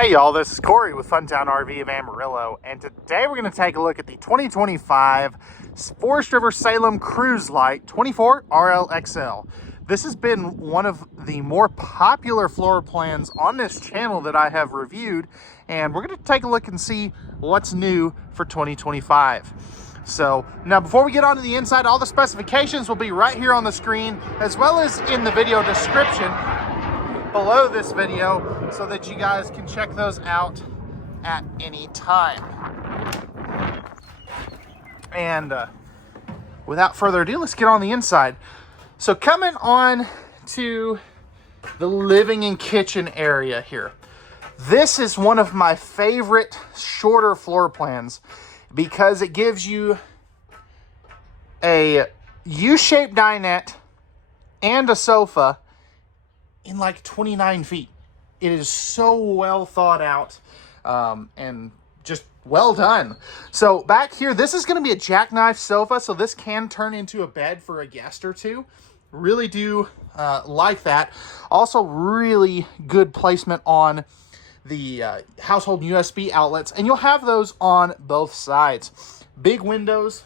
Hey y'all, this is Cory with Funtown RV of Amarillo, and today we're going to take a look at the 2025 Forest River Salem Cruise Lite 24RLXL. This has been one of the more popular floor plans on this channel that I have reviewed, and we're going to take a look and see what's new for 2025. So now before we get on to the inside, all the specifications will be right here on the screen as well as in the video description below this video so that you guys can check those out at any time. And without further ado, let's get on the inside. So coming on to the living and kitchen area here. This is one of my favorite shorter floor plans because it gives you a U-shaped dinette and a sofa in like 29 feet. It is so well thought out and just well done. So back here, this is going to be a jackknife sofa, so this can turn into a bed for a guest or two. Really do like that. Also really good placement on the household USB outlets, and you'll have those on both sides. Big windows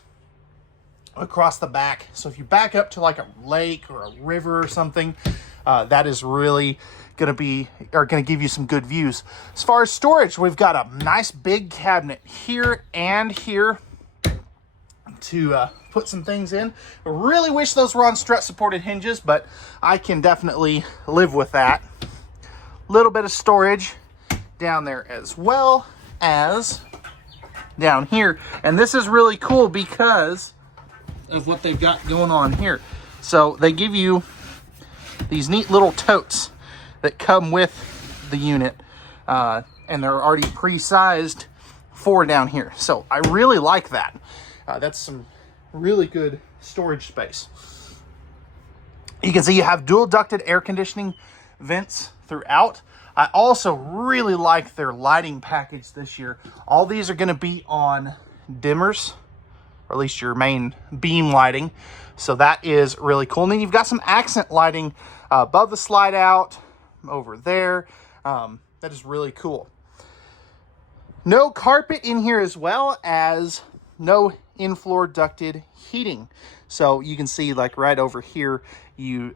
across the back, so if you back up to like a lake or a river or something, that is really going to give you some good views. As far as storage, we've got a nice big cabinet here and here to put some things in. I really wish those were on strut supported hinges, but I can definitely live with that. A little bit of storage down there as well as down here. And this is really cool because of what they've got going on here. So they give you these neat little totes that come with the unit, and they're already pre-sized for down here. So I really like that. That's some really good storage space. You can see you have dual ducted air conditioning vents throughout. I also really like their lighting package this year. All these are going to be on dimmers, or at least your main beam lighting. So that is really cool. And then you've got some accent lighting above the slide out over there. That is really cool. No carpet in here, as well as no in-floor ducted heating. So you can see like right over here, you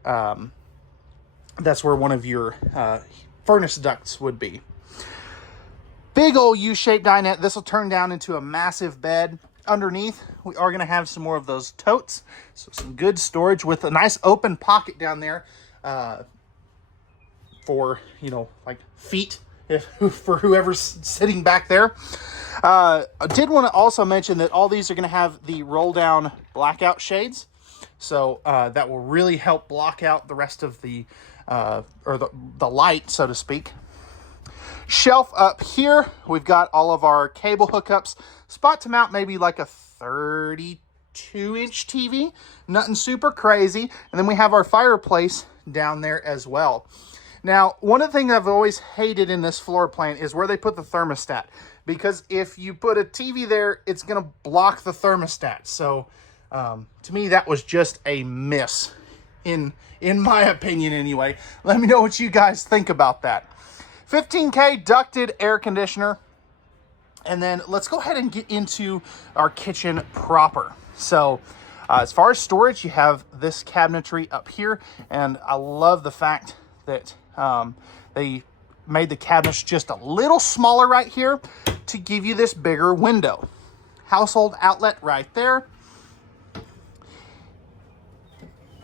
that's where one of your furnace ducts would be. Big old U-shaped dinette. This will turn down into a massive bed. Underneath, we are going to have some more of those totes, so some good storage with a nice open pocket down there for, you know, like feet for whoever's sitting back there. I did want to also mention that all these are going to have the roll down blackout shades, so that will really help block out the rest of the the light, so to speak. Shelf up here, we've got all of our cable hookups. Spot to mount maybe like a 32-inch TV, nothing super crazy. And then we have our fireplace down there as well. Now, one of the things I've always hated in this floor plan is where they put the thermostat, because if you put a TV there, it's going to block the thermostat. So to me, that was just a miss, in my opinion anyway. Let me know what you guys think about that. 15K ducted air conditioner. And then let's go ahead and get into our kitchen proper. So as far as storage, you have this cabinetry up here. And I love the fact that they made the cabinets just a little smaller right here to give you this bigger window. Household outlet right there.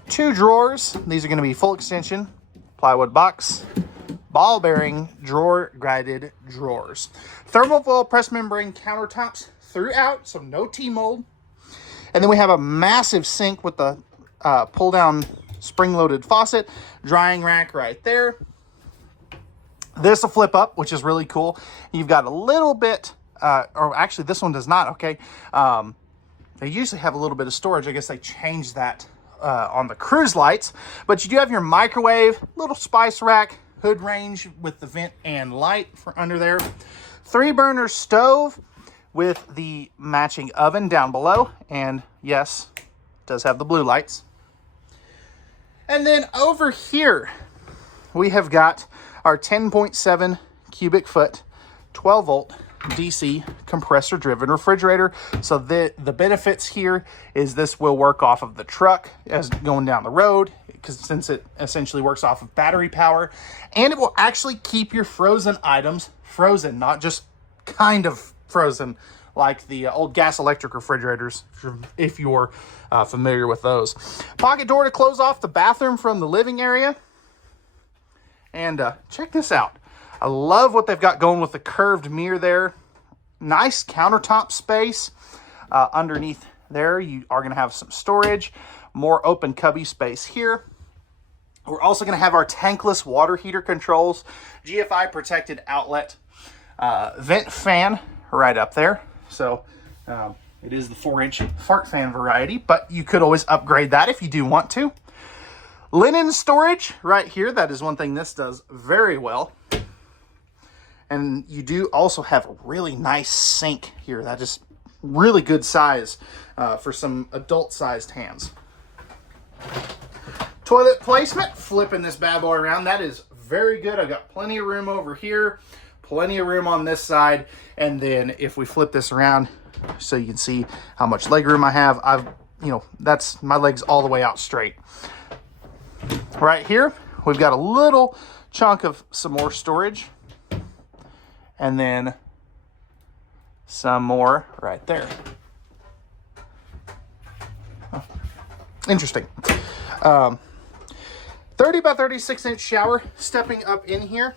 2 drawers. These are going to be full extension, plywood box, ball bearing, drawer guided drawers. Thermofoil press membrane countertops throughout, so no T-mold. And then we have a massive sink with the pull down spring loaded faucet, drying rack right there. This will flip up, which is really cool. You've got a little bit, or actually this one does not, okay. They usually have a little bit of storage. I guess they changed that on the cruise lights. But you do have your microwave, little spice rack, hood range with the vent and light for under there. 3-burner stove with the matching oven down below. And yes, it does have the blue lights. And then over here, we have got our 10.7 cubic foot, 12 volt DC compressor driven refrigerator. So the benefits here is this will work off of the truck as going down the road, because since it essentially works off of battery power, and it will actually keep your frozen items frozen, not just kind of frozen like the old gas electric refrigerators, if you're familiar with those. Pocket door to close off the bathroom from the living area. And check this out. I love what they've got going with the curved mirror there. Nice countertop space. Underneath there, you are going to have some storage. More open cubby space here. We're also going to have our tankless water heater controls. GFI protected outlet. Vent fan right up there. So it is the 4-inch fart fan variety, but you could always upgrade that if you do want to. Linen storage right here. That is one thing this does very well. And you do also have a really nice sink here. That is really good size for some adult-sized hands. Toilet placement, flipping this bad boy around. That is very good. I've got plenty of room over here, plenty of room on this side. And then if we flip this around so you can see how much leg room I have, that's my legs all the way out straight. Right here, we've got a little chunk of some more storage. And then some more right there. Oh, interesting. 30 by 36 inch shower. Stepping up in here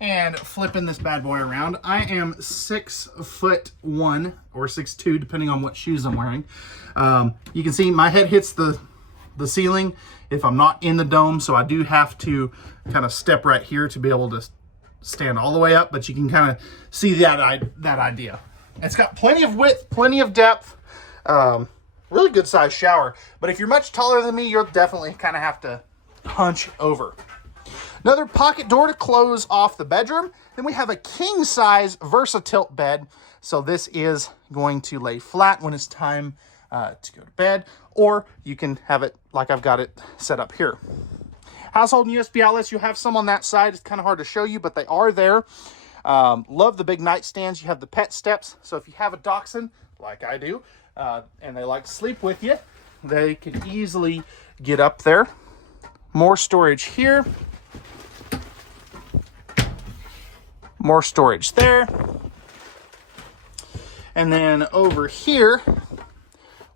and flipping this bad boy around. I am 6'1" or 6'2", depending on what shoes I'm wearing. You can see my head hits the ceiling if I'm not in the dome, so I do have to kind of step right here to be able to stand all the way up, but you can kind of see that idea. It's got plenty of width, plenty of depth, really good size shower. But if you're much taller than me, you'll definitely kind of have to hunch over. Another pocket door to close off the bedroom. Then we have a king size VersaTilt bed. So this is going to lay flat when it's time to go to bed, or you can have it like I've got it set up here. Household and USB outlets, you'll have some on that side. It's kind of hard to show you, but they are there. Love the big nightstands. You have the pet steps. So if you have a dachshund, like I do, and they like to sleep with you, they can easily get up there. More storage here. More storage there. And then over here,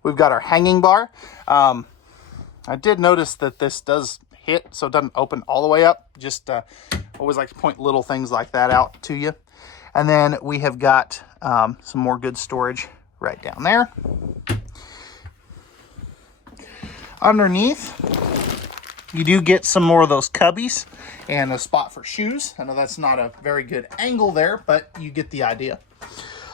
we've got our hanging bar. I did notice that this does hit, so it doesn't open all the way up. Just always like to point little things like that out to you. And then we have got some more good storage right down there. Underneath, you do get some more of those cubbies and a spot for shoes. I know that's not a very good angle there, but you get the idea.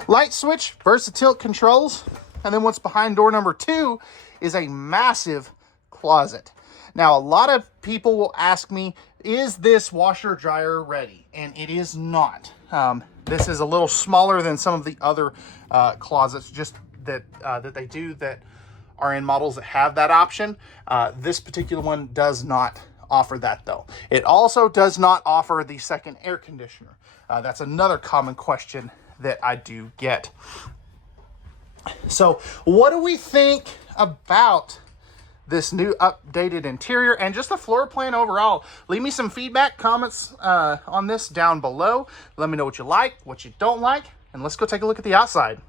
Light switch, VersaTilt controls. And then what's behind door number 2 is a massive closet. Now, a lot of people will ask me, is this washer dryer ready? And it is not. This is a little smaller than some of the other closets, just that they do that are in models that have that option. This particular one does not offer that, though. It also does not offer the second air conditioner. That's another common question that I do get. So what do we think about this new updated interior and just the floor plan overall? Leave me some feedback, comments on this down below. Let me know what you like, what you don't like, and let's go take a look at the outside.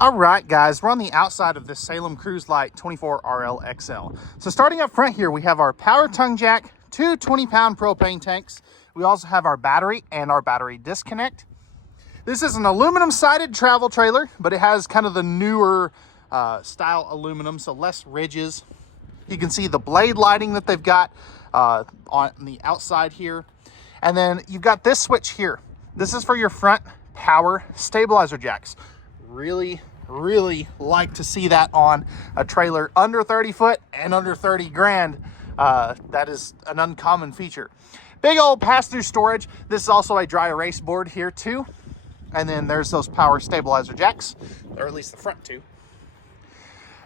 All right, guys, we're on the outside of this Salem Cruise Lite 24RLXL. So starting up front here, we have our power tongue jack, 2 20-pound propane tanks. We also have our battery and our battery disconnect. This is an aluminum-sided travel trailer, but it has kind of the newer style aluminum, so less ridges. You can see the blade lighting that they've got on the outside here. And then you've got this switch here. This is for your front power stabilizer jacks. Really like to see that on a trailer under 30 foot and under 30 grand. That is an uncommon feature. Big old pass-through storage. This is also a dry erase board here too. And then there's those power stabilizer jacks, or at least the front two.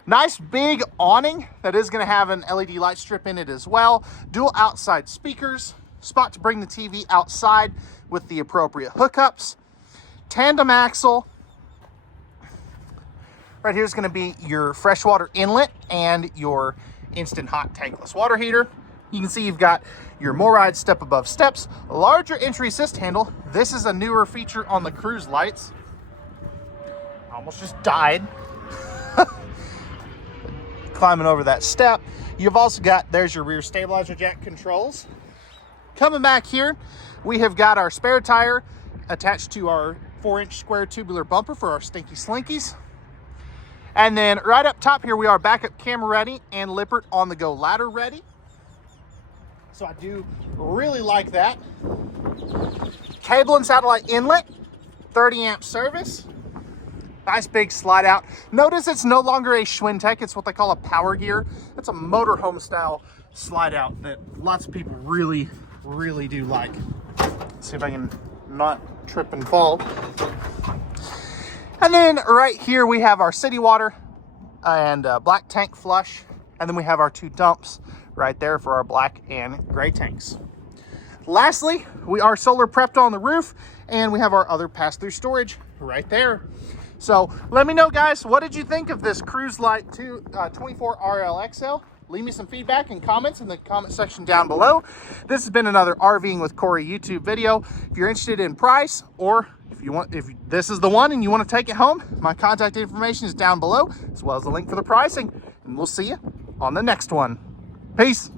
Nice big awning that is going to have an LED light strip in it as well. Dual outside speakers, spot to bring the TV outside with the appropriate hookups. Tandem axle. Right here is going to be your freshwater inlet and your instant hot tankless water heater. You can see you've got your MORryde step above steps, larger entry assist handle. This is a newer feature on the Cruise lights. Almost just died. Climbing over that step. You've also got, there's your rear stabilizer jack controls. Coming back here, we have got our spare tire attached to our 4-inch square tubular bumper for our stinky slinkies. And then right up top here, we are backup camera ready and Lippert on the go ladder ready. So I do really like that. Cable and satellite inlet, 30 amp service. Nice big slide out. Notice it's no longer a Schwintek, it's what they call a power gear. It's a motorhome style slide out that lots of people really, really do like. Let's see if I can not trip and fall. And then right here we have our city water and black tank flush. And then we have our 2 dumps right there for our black and gray tanks. Lastly, we are solar prepped on the roof and we have our other pass-through storage right there. So let me know, guys, what did you think of this Cruise Lite 24RLXL? Leave me some feedback and comments in the comment section down below. This has been another RVing with Cory YouTube video. If you're interested in price, or if this is the one and you want to take it home, my contact information is down below, as well as the link for the pricing. And we'll see you on the next one. Peace.